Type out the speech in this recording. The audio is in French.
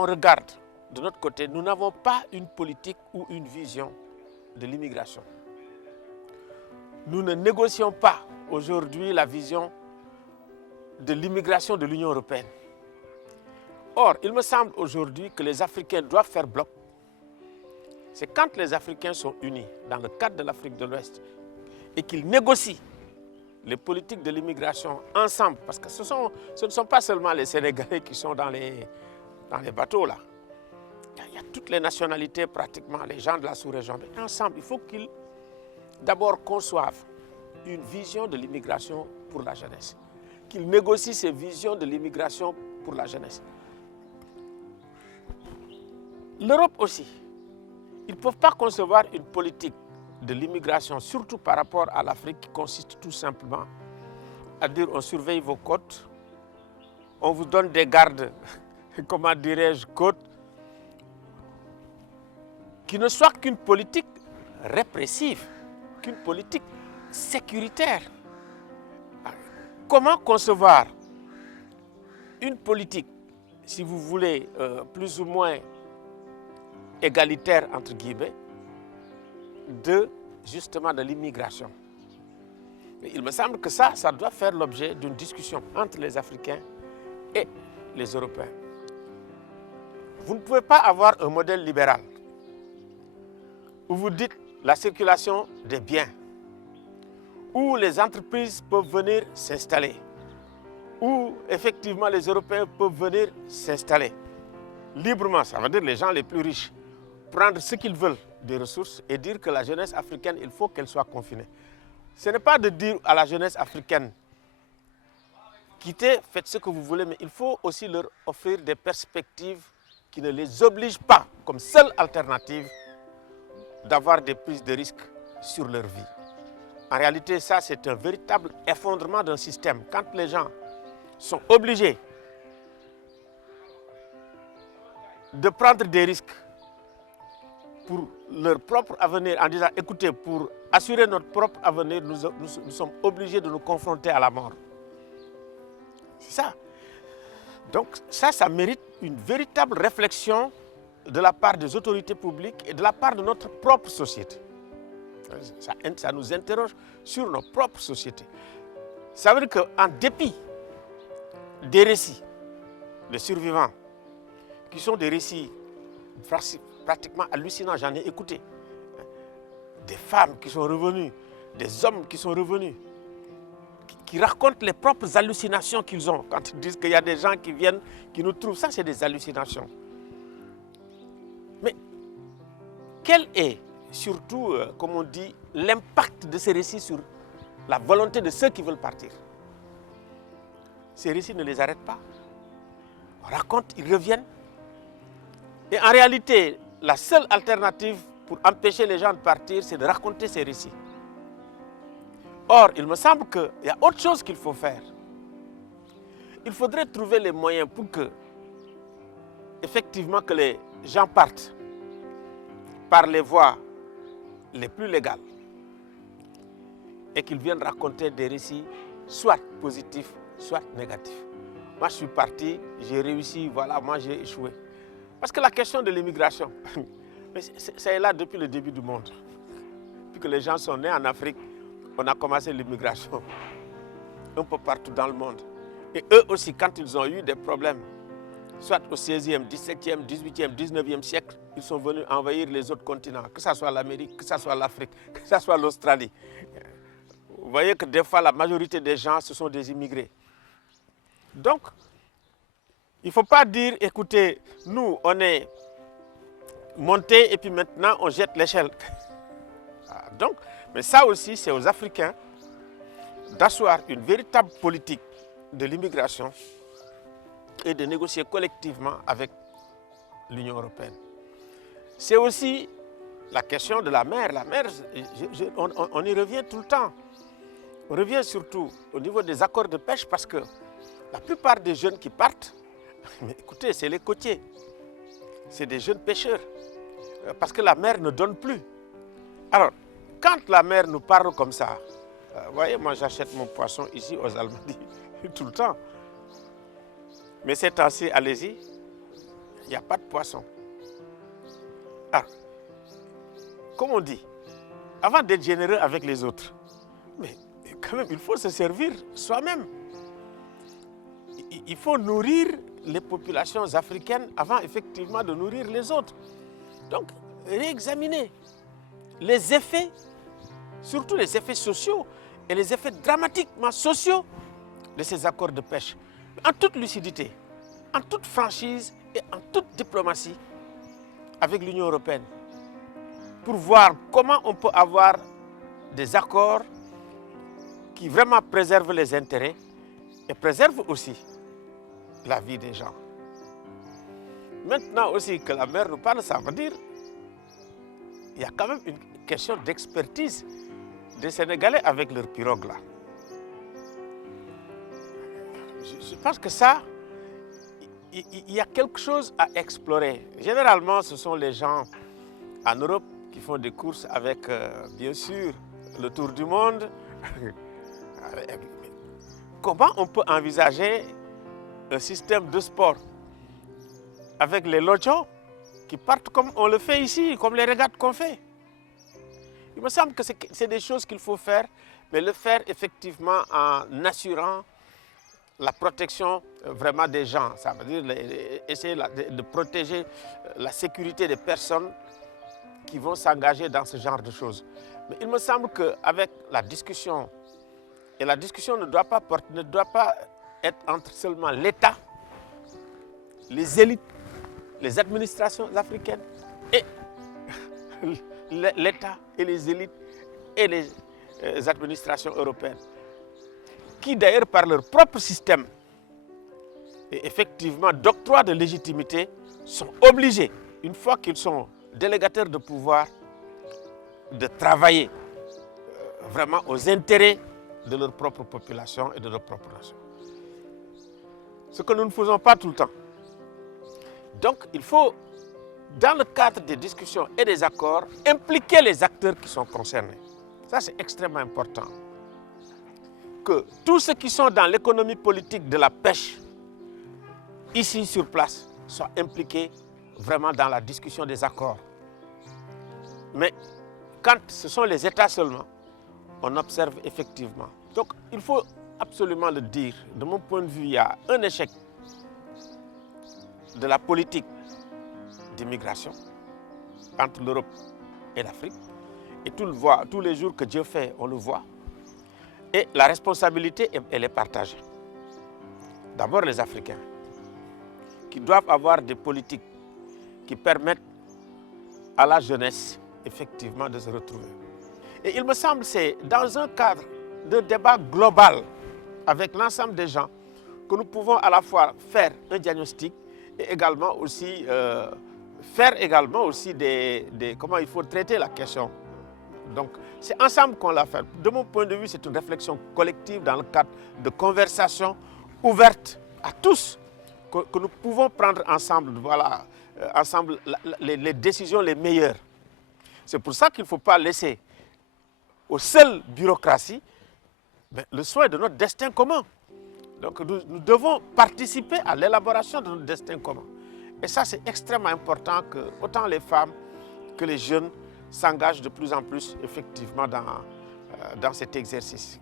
on regarde de notre côté, nous n'avons pas une politique ou une vision de l'immigration. Nous ne négocions pas aujourd'hui la vision de l'immigration de l'Union européenne. Or, il me semble aujourd'hui que les Africains doivent faire bloc. C'est quand les Africains sont unis dans le cadre de l'Afrique de l'Ouest et qu'ils négocient les politiques de l'immigration ensemble, parce que ce ne sont pas seulement les Sénégalais qui sont dans les bateaux là. Il y a toutes les nationalités pratiquement, les gens de la sous-région. Mais ensemble, il faut qu'ils d'abord conçoivent une vision de l'immigration pour la jeunesse, qu'ils négocient ces visions de l'immigration pour la jeunesse. L'Europe aussi, ils ne peuvent pas concevoir une politique de l'immigration, surtout par rapport à l'Afrique, qui consiste tout simplement à dire on surveille vos côtes, on vous donne des gardes, comment dirais-je, côtes, qui ne soit qu'une politique répressive, qu'une politique sécuritaire. Comment concevoir une politique, si vous voulez, plus ou moins égalitaire, entre guillemets, justement de l'immigration? Il me semble que ça doit faire l'objet d'une discussion entre les Africains et les Européens. Vous ne pouvez pas avoir un modèle libéral où vous dites la circulation des biens, où les entreprises peuvent venir s'installer, où effectivement les Européens peuvent venir s'installer librement, ça veut dire les gens les plus riches, prendre ce qu'ils veulent des ressources et dire que la jeunesse africaine, il faut qu'elle soit confinée. Ce n'est pas de dire à la jeunesse africaine, quittez, faites ce que vous voulez, mais il faut aussi leur offrir des perspectives qui ne les obligent pas, comme seule alternative, d'avoir des prises de risques sur leur vie. En réalité, ça, c'est un véritable effondrement d'un système. Quand les gens sont obligés de prendre des risques pour leur propre avenir, en disant, écoutez, pour assurer notre propre avenir, nous sommes obligés de nous confronter à la mort. C'est ça. Donc ça mérite une véritable réflexion de la part des autorités publiques et de la part de notre propre société. Ça nous interroge sur nos propres sociétés. Ça veut dire qu'en dépit des récits, les survivants, qui sont des récits pratiquement hallucinants, j'en ai écouté. Des femmes qui sont revenues, des hommes qui sont revenus, qui racontent les propres hallucinations qu'ils ont. Quand ils disent qu'il y a des gens qui viennent, qui nous trouvent, ça c'est des hallucinations. Mais quel est surtout, comme on dit, l'impact de ces récits sur la volonté de ceux qui veulent partir? Ces récits ne les arrêtent pas. On raconte, ils reviennent. Et en réalité, la seule alternative pour empêcher les gens de partir, c'est de raconter ces récits. Or, il me semble qu'il y a autre chose qu'il faut faire. Il faudrait trouver les moyens pour que, effectivement, que les gens partent par les voies les plus légales et qu'ils viennent raconter des récits soit positifs, soit négatifs. Moi, je suis parti, j'ai réussi, voilà, moi j'ai échoué. Parce que la question de l'immigration, c'est là depuis le début du monde. Depuis que les gens sont nés en Afrique, on a commencé l'immigration un peu partout dans le monde. Et eux aussi, quand ils ont eu des problèmes, soit au 16e, 17e, 18e, 19e siècle, ils sont venus envahir les autres continents, que ce soit l'Amérique, que ce soit l'Afrique, que ce soit l'Australie. Vous voyez que des fois, la majorité des gens, ce sont des immigrés. Donc, il ne faut pas dire, écoutez, nous, on est montés et puis maintenant, on jette l'échelle. Donc, mais ça aussi, c'est aux Africains d'asseoir une véritable politique de l'immigration et de négocier collectivement avec l'Union européenne. C'est aussi la question de la mer. La mer, on y revient tout le temps. On revient surtout au niveau des accords de pêche parce que la plupart des jeunes qui partent, mais écoutez, c'est les côtiers. C'est des jeunes pêcheurs. Parce que la mer ne donne plus. Alors, quand la mer nous parle comme ça, vous voyez, moi j'achète mon poisson ici aux Almadies tout le temps. Mais ces temps-ci, allez-y, il n'y a pas de poisson. Alors, comme on dit, avant d'être généreux avec les autres, mais quand même, il faut se servir soi-même. Il faut nourrir les populations africaines avant effectivement de nourrir les autres. Donc, réexaminer les effets, surtout les effets sociaux et les effets dramatiquement sociaux de ces accords de pêche. En toute lucidité, en toute franchise et en toute diplomatie avec l'Union européenne, pour voir comment on peut avoir des accords qui vraiment préservent les intérêts et préservent aussi la vie des gens. Maintenant aussi que la mer nous parle, ça veut dire qu'il y a quand même une question d'expertise des Sénégalais avec leur pirogue là. Je pense que ça, il y a quelque chose à explorer. Généralement, ce sont les gens en Europe qui font des courses avec, bien sûr, le tour du monde. Comment on peut envisager un système de sport avec les lojos qui partent comme on le fait ici, comme les régates qu'on fait? Il me semble que c'est des choses qu'il faut faire, mais le faire effectivement en assurant la protection vraiment des gens. Ça veut dire essayer de protéger la sécurité des personnes qui vont s'engager dans ce genre de choses. Mais il me semble qu'avec la discussion, et la discussion ne doit pas être entre seulement l'État, les élites, les administrations africaines et l'État et les élites et les administrations européennes, qui d'ailleurs par leur propre système et effectivement d'octroi de légitimité sont obligés, une fois qu'ils sont délégataires de pouvoir, de travailler vraiment aux intérêts de leur propre population et de leur propre nation. Ce que nous ne faisons pas tout le temps. Donc il faut, dans le cadre des discussions et des accords, impliquer les acteurs qui sont concernés. Ça, c'est extrêmement important. Que tous ceux qui sont dans l'économie politique de la pêche, ici sur place, soient impliqués vraiment dans la discussion des accords. Mais quand ce sont les États seulement, on observe effectivement. Donc il faut absolument le dire. De mon point de vue, il y a un échec de la politique d'immigration entre l'Europe et l'Afrique. Et tous les jours que Dieu fait, on le voit. Et la responsabilité, elle est partagée. D'abord les Africains, qui doivent avoir des politiques qui permettent à la jeunesse, effectivement, de se retrouver. Et il me semble que c'est dans un cadre de débat global avec l'ensemble des gens que nous pouvons à la fois faire un diagnostic et également aussi faire également aussi comment il faut traiter la question. Donc, c'est ensemble qu'on l'a fait. De mon point de vue, c'est une réflexion collective dans le cadre de conversations ouvertes à tous que nous pouvons prendre ensemble, voilà, ensemble les décisions les meilleures. C'est pour ça qu'il ne faut pas laisser aux seules bureaucraties le soin de notre destin commun. Donc, nous devons participer à l'élaboration de notre destin commun. Et ça, c'est extrêmement important que autant les femmes que les jeunes s'engagent de plus en plus effectivement dans cet exercice.